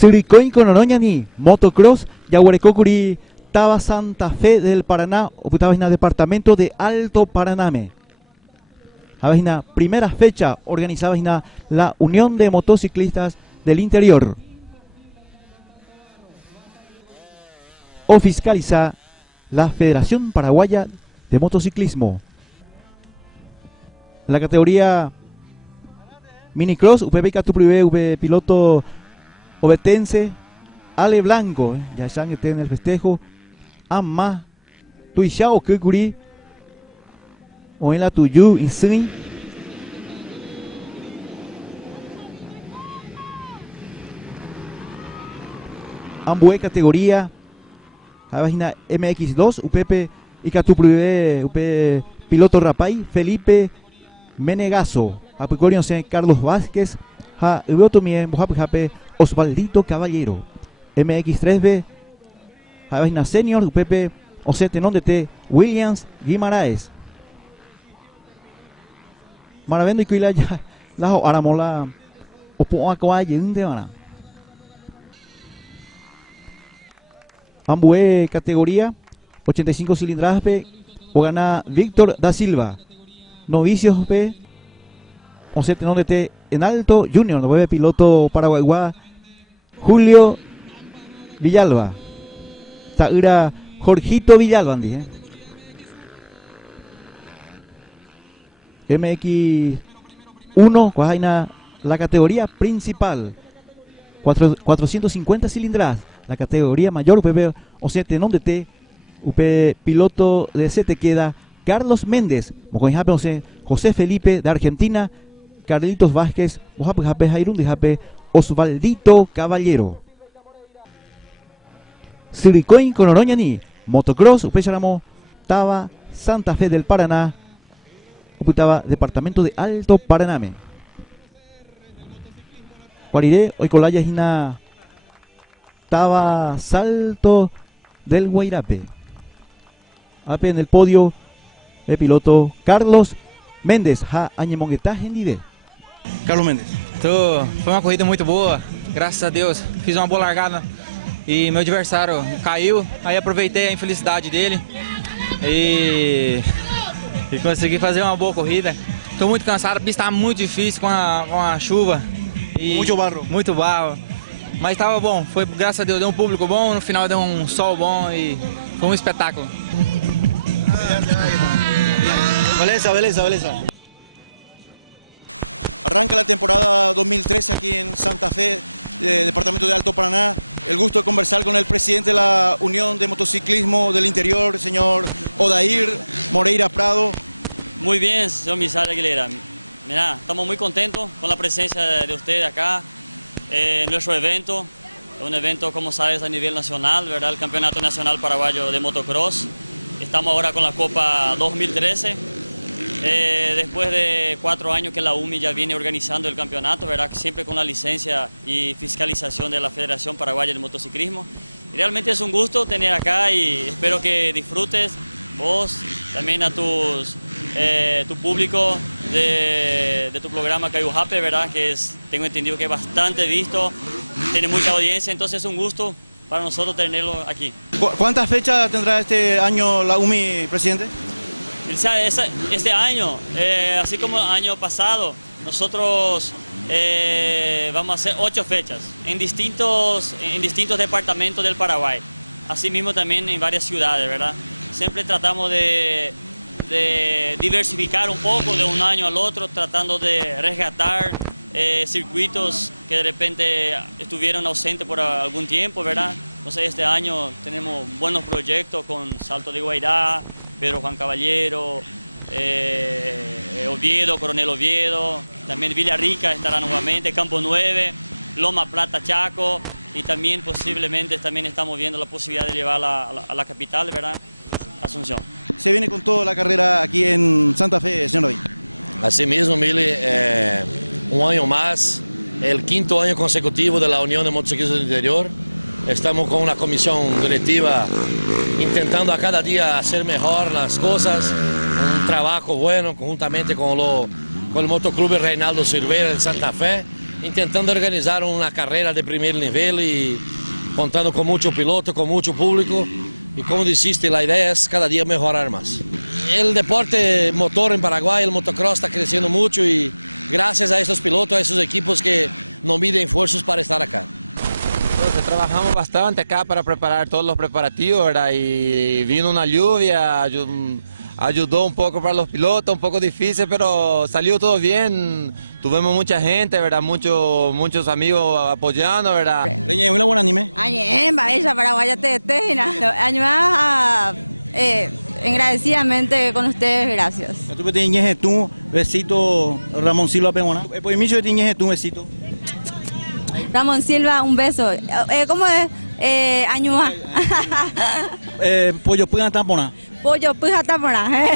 Suricoin con Oroñani, motocross, Yaguarecocuri, Taba Santa Fe del Paraná, Oputavagina departamento de Alto Paraname. Avagina primera fecha organizada la Unión de Motociclistas del Interior. O fiscaliza la Federación Paraguaya de Motociclismo. La categoría Minicross, UPB Catuprivé, UP piloto obetense, Ale Blanco, ya están en el festejo, Amma, Tuishao Kukuri, o en la Tuyu Insui. Ambue categoría, la página MX2, UPP y Catuprivé, UP piloto Rapay, Felipe Menegazo, Apicorio Carlos Vázquez, Ha Ubotomie, Mojape Osvaldito Caballero, MX3B, la página senior, UPP Tenón de T, Williams Guimaraes. Maravendo y Cuila ya, la Aramola, Opo Acabaye, un demana. Ambue categoría 85 cilindradas P, o gana Víctor da Silva. Novicios P, Tenón de T en alto, Junior, 9 piloto paraguayguá, Julio Villalba. Taura Jorgito Villalba, MX1, Cuajaina, la categoría principal, 450 cilindradas, la categoría mayor, UPP, Tenón de T, UP piloto de C te queda Carlos Méndez, José Felipe de Argentina, Carlitos Vázquez, Jairún de Jape, Osvaldito Caballero. Suricoin con Oroñani, motocross, UP Charamo, Taba Santa Fe del Paraná, Uputaba departamento de Alto Paraname. Guariré, Oicolaya Hina, Taba Salto del Guairape. Ape en el podio, el piloto Carlos Méndez, Añemonguetá Gendide. Carlos Mendes. Foi uma corrida muito boa, graças a Deus. Fiz uma boa largada e meu adversário caiu, aí aproveitei a infelicidade dele e consegui fazer uma boa corrida. Estou muito cansado, a pista estava muito difícil com a chuva. E muito barro. Mas estava bom, foi, graças a Deus, deu um público bom, no final deu um sol bom e foi um espetáculo. Beleza. Arranca la temporada 2013 aquí en Santa Fe, departamento de Alto Paraná. El gusto de conversar con el presidente de la Unión de Motociclismo del Interior, señor Odair Moreira Prado. Muy bien, señor Misael Aguilera. Mirá, estamos muy contentos con la presencia de ustedes acá en nuestro evento. Es un evento, como sabes, a nivel nacional, ¿verdad? El Campeonato Nacional Paraguayo de Motocross. Estamos ahora con la Copa 2013. Después de 4 años que la UMI ya viene organizando el campeonato, ¿verdad? Siempre con la licencia y fiscalización de la Federación Paraguaya de Motociclismo. Y realmente es un gusto tener acá y espero que disfrutes vos, también a tu público de tu programa Cayujape, ¿verdad? Que tengo entendido que es bastante visto, tiene mucha audiencia, entonces es un gusto para nosotros tenerlo aquí. ¿Cuántas fechas tendrá este año la UMI, presidente? Este año, así como el año pasado, nosotros vamos a hacer 8 fechas en distintos departamentos del Paraguay. Asimismo también en varias ciudades, ¿verdad? Siempre tratamos de diversificar un poco de un año al otro, tratando de rescatar circuitos que de repente estuvieron ausentes por algún tiempo, ¿verdad? Entonces este año tenemos buenos proyectos con Salto de Guairá, Pedro Juan Caballero, Oviedo, Coronel Oviedo, también Villarrica estará nuevamente, Campo 9, Loma Plata, Chaco, y también posiblemente también estamos viendo la posibilidad de llevarla a la capital, ¿verdad? Asunción. Se viene con toda la carrera aquí en Santa Fe, señor David. Así mismo, Mili, un año más, el 5º año consecutivo de la Unión de Motociclistas del Interior. Estamos con una comisión directiva intentando a cada día hacer mejor las cosas, un trabajo bueno conjuntamente con el Motoclub Reinaldo Silveira de Santa Fe, intentando organizar una carrera de primer nivel y contando con mucho piloto, con mucho público. Y como dijiste, la idea es cada día mejorar más. El deporte motor en Paraguay, el motocross está creciendo mucho y gracias a esos pilotos, a esos equipos que no miden esfuerzos para estar acá. Entonces trabajamos bastante acá para preparar todos los preparativos, ¿verdad? Y vino una lluvia, ayudó un poco para los pilotos, un poco difícil, pero salió todo bien. Tuvimos mucha gente, ¿verdad? Muchos amigos apoyando, ¿verdad? Leñe, una buena anime. Añe, Bahía Paraguaya agradecidamente con ustedes, gracias. Tú me tienes tú, besito, Ramón Silva Pemona. Pues mi yo tienes tú, besito. Ramón Silva, un beso. ¿Cómo es? Añuma. Pollo pueden tapona. Pollo, pues, hasta por ahí.